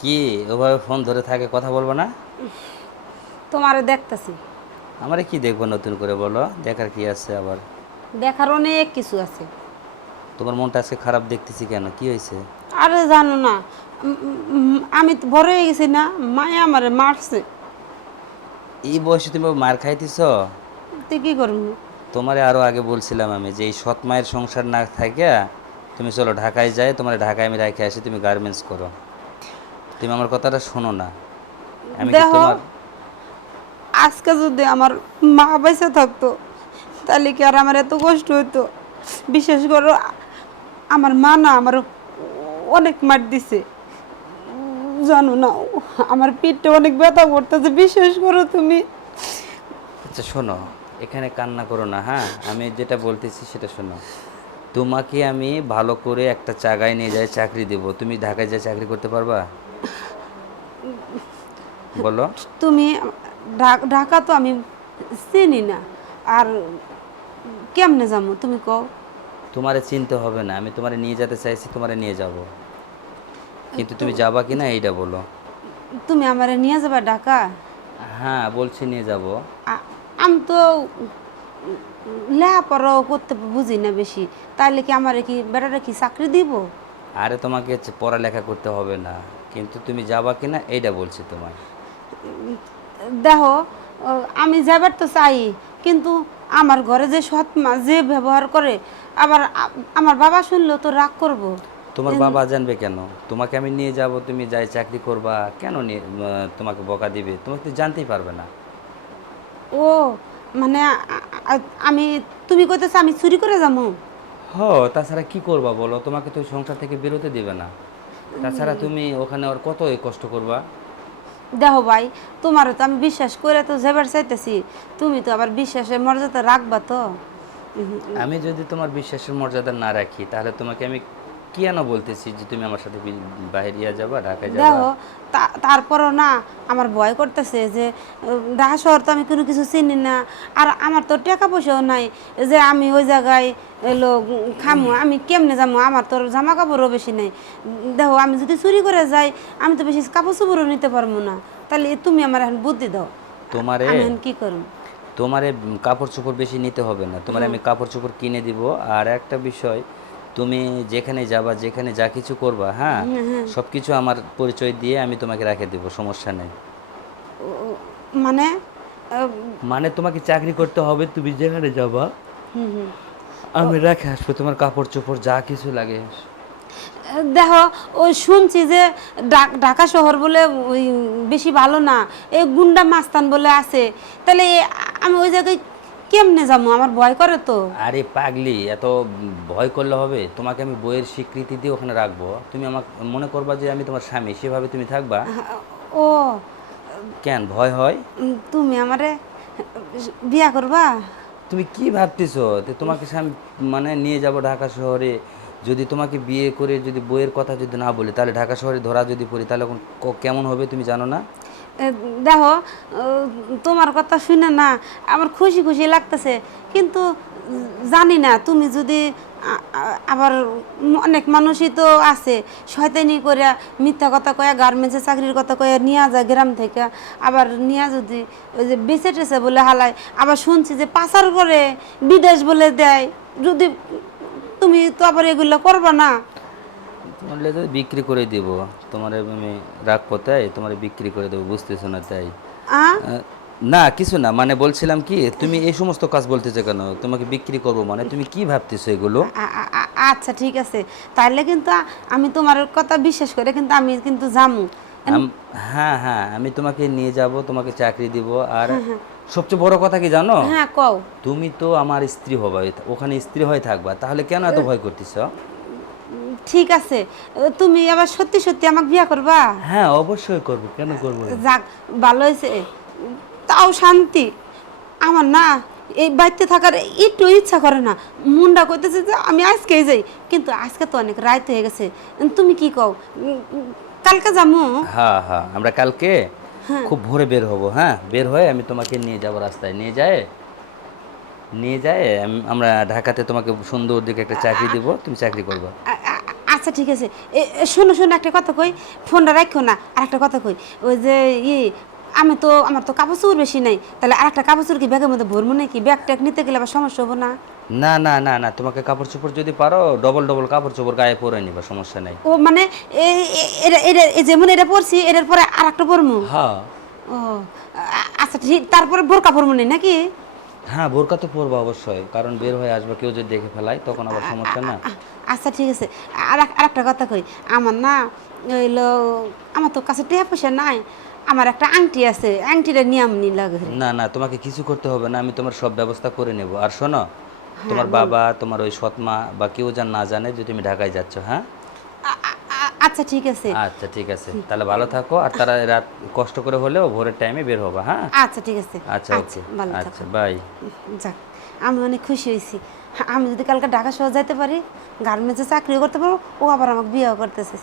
কি? ওভাবে ফোন ধরে থাকে কথা বলব না? তোমারে দেখতেছি। আমারে কি দেখব নতুন করে বলো? দেখার কি আছে আবার? দেখার অনেক কিছু আছে। তোমার মনটা আজকে খারাপ দেখতেছি কেন? কি হয়েছে? আরে জানো না আমি তো বড় হয়ে গেছি না মায়ে আমারে মারছে। এই বয়সে তুমি মার খাইতেছ? তুই কি করবি? তোমারে আরও আগে বলছিলাম আমি যে এই সৎ মায়ের সংসার না থাকে তুমি চলো ঢাকায় যাই তোমার ঢাকায় আমি রেখে আসি তুমি গার্মেন্টস করো। তুমি আমার কথাটা শোনো না। আমি কি দেখো তোমার আজকে যদি আমার মা বেঁচে থাকতো তাহলে কি আর আমার এত কষ্ট হতো বিশেষ করে আমার মা না আমার অনেক মার দিছে। জানো না আমার পিঠটা অনেক ব্যথা করতেছে বিশেষ করে তুমি। আচ্ছা শোনো এখানে কান্না করো না হ্যাঁ? আমি যেটা বলতেছি সেটা শোনো। তোমাকে আমি ভালো করে একটা চাগায় নিয়ে যাই চাকরি দেব। তুমি ঢাকায় যাই চাকরি করতে পারবা? বলো। তুমি ঢাকা তো আমি চিনি না। আর কেমনে যাব তুমি কও। তোমারে চিনতে হবে না আমি তোমারে নিয়ে যেতে চাইছি তোমারে নিয়ে যাব। কিন্তু তুমি যাবা কি না এইটা বলো। তুমি আমারে নিয়ে যাবে ঢাকা? হ্যাঁ বলছি নিয়ে যাব। আমি তো লেখাপড়াও করতে বুঝি না বেশি। তাইলে কি আমার কি বেটারা কি চাকরি দিব? আরে তোমাকে পড়ালেখা করতে হবে না। কিন্তু তুমি যাবা কি না এইটা বলছি তোমার ও, আমি যাবার তো চাই কিন্তু আমার ঘরে যে সৎ মা যে ব্যবহার করে আবার আমার বাবা শুনলেও তো রাগ করব। তোমার বাবা জানবে কেন? তোমাকে আমি নিয়ে যাব তুমি যাই চাকরি করবা কেন নিয়ে তোমাকে বকা দিবে? তোমাকে তো জানতেই পারবে না। ও মানে আমি তুমি কইতেছ আমি চুরি করে যাব? হ তাছাড়া কি করবা বলো? তোমাকে তো সংসার থেকে বেরোতে দিবে না। তাছাড়া তুমি ওখানে আর কত কষ্ট করবা? দেখো ভাই, তোমারও তো আমি বিশ্বাস করে তো যেবার চাইতেছি। তুমি তো আবার বিশ্বাসের মর্যাদা রাখবা তো। আমি যদি তোমার বিশ্বাসের মর্যাদা না রাখি, তাহলে তোমাকে আমি কেন বলতেছি যে তুমি আমার সাথে বাইরিয়া যাবা ঢাকায় যাবা? দেখো তারপরও না আমার ভয় করতেছে যে ঢাকা শহর তো আমি কোনো কিছু চিনি না আর আমার তো টাকা পয়সাও নাই যে আমি ওই জায়গায় এলো খামু আমি কেমনে যাব আমার তোর জামা কাপড়ও বেশি নেই। দেখো আমি যদি চুরি করে যাই আমি তো বেশি কাপড় চোপড়ও নিতে পারব না। তাহলে তুমি আমার এখন বুদ্ধি দাও। তোমারে কি করুন তোমারে কাপড় চোপড় বেশি নিতে হবে না। তোমার আমি কাপড় চোপড় কিনে দিব। আর একটা বিষয় তুমি যেখানে যাবা যেখানে যা কিছু করবা হ্যাঁ? সব কিছু আমার পরিচয় দিয়ে আমি তোমাকে রেখে দেবো সমস্যা নেই। মানে? মানে তোমাকে চাকরি করতে হবে তুমি যেখানে যাবা আমি রেখে আসব তোমার কাপড় চোপড় যা কিছু লাগে। দেখো ওই শুনছি যে ঢাকা শহর বলে ওই বেশি ভালো না এই গুন্ডা মাস্তান বলে আছে। তাহলে আমি ওই জায়গায় কেমনে যাব? আমার ভয় করে তো। আরে পাগলি এত ভয় করলে হবে? তোমাকে আমি বইয়ের স্বীকৃতি দিয়ে ওখানে রাখব। তুমি আমার মনে করবা যে আমি তোমার স্বামী সেভাবে তুমি থাকবা। ও। কেন ভয় হয়? তুমি আমারে বিয়া করবা? তুমি কি ভাবতেছো? যে তোমাকে স্বামী মানে নিয়ে যাব ঢাকা শহরে। যদি তোমাকে বিয়ে করে যদি বইয়ের কথা যদি না বলি তাহলে ঢাকা শহরে ধরা যদি পড়ি তাহলে কেমন হবে তুমি জানো না? দেখো তোমার কথা শুনে না আমার খুশি খুশি লাগতেছে। কিন্তু জানি না, তুমি যদি আবার অনেক মানুষই তো আছে, শয়তানি করে মিথ্যা কথা কয়া গার্মেন্টসে চাকরির কথা কয়া নিয়ে যায় গ্রাম থেকে, আবার নিয়ে যদি ওই যে বেঁচে টেছে বলে হালায়, আবার শুনছি যে পাচার করে বিদেশ বলে দেয়, যদি তুমি তো আবার এগুলো করবা না। তোমার লেগে বিক্রি করে দিব। তোমার আমি রাখব তাই তোমার বিক্রি করে দেবো বুঝতেছো না তাই। না কিছু না মানে বলছিলাম কি তুমি এই সমস্ত কাজ বলতেছো কেন? তোমাকে বিক্রি করব মানে তুমি কি ভাবতেছো এগুলো? আচ্ছা ঠিক আছে। তাইলে কিন্তু আমি তোমার কথা বিশ্বাস করে কিন্তু আমি কিন্তু জামু হ্যাঁ হ্যাঁ আমি তোমাকে নিয়ে যাব তোমাকে চাকরি দিব আর সবচেয়ে বড় কথা কি জানো? হ্যাঁ কও। তুমি তো আমার স্ত্রী হবা ওখানে স্ত্রী হয়ে থাকবা তাহলে কেন এত ভয় করতেছ? ঠিক আছে তুমি আবার সত্যি সত্যি আমাকে বিয়া করবা? হ্যাঁ অবশ্যই করব কেন করব? যাক ভালো হয়েছে। তাও শান্তি। আমার না এই বাড়িতে থাকার একটু ইচ্ছা করে না। মুন্ডা কইতেছে যে আমি আজকেই যাই কিন্তু আজকে তো অনেক রাত হয়ে গেছে। তুমি কি কও? কালকে যামু? হ্যাঁ হ্যাঁ আমরা কালকে খুব ভোরে বের হব হ্যাঁ? বের হয়ে আমি তোমাকে নিয়ে যাব রাস্তায়। নিয়ে যায়? নিয়ে যায়? আমরা ঢাকাতে তোমাকে সুন্দর দিকে একটা চাকরি দিব তুমি চাকরি করবে। আচ্ছা ঠিক আছে। শোনো শোনো একটা কথা কই ফোনটা রাখো না আর একটা কথা কই ওই যে ই আমি তো আমার তো কাপড় চোপড় বেশি নাই তাহলে আর একটা কাপড় চোপড় কি ব্যাগের মধ্যে ভরবো নাকি? ব্যাগ ট্যাগ নিতে গেলে আবার সমস্যা হব না? না না না না তোমাকে কাপড় চোপড় যদি পারো ডবল ডবল কাপড় চোপড় গায়ে পরে নিবা সমস্যা নাই। ও মানে এই- যেমন এটা পরছি এটার পরে আর একটা পরমু? হ্যাঁ। ও আচ্ছা ঠিক তারপরে বোরকা পরমু নি নাকি? হ্যাঁ বোরকা তো পরবো অবশ্যই কারণ বের হয়ে আসবে কেউ যদি দেখে ফেলায় তখন আবার সমস্যা না। আচ্ছা ঠিক আছে। আর এক- আর একটা কথা কই আমার না হইল আমার তো কাছে টেহা পয়সা নাই আমার একটা আংটি আছে আংটিটা নিয়ম নি লাগে। না না তোমাকে কিছু করতে হবে না আমি তোমার সব ব্যবস্থা করে নেব। আর শোনো তোমার বাবা তোমার ওই সৎমা বা কেউ যেন না জানে যে তুমি ঢাকায় যাচ্ছ হ্যাঁ? আচ্ছা ঠিক আছে। আচ্ছা ঠিক আছে। তাহলে ভালো থাকো। আর তারা রাত কষ্ট করে হলেও ভোরের টাইমে বের হবা হ্যাঁ? আচ্ছা ঠিক আছে। আচ্ছা ওকে। ভালো আচ্ছা বাই যাক আমি অনেক খুশি হয়েছি। আমি যদি কালকে ঢাকা শহর যাইতে পারি গার্মেন্টসে চাকরিও করতে পারো ও আবার আমাকে বিয়েও করতেছে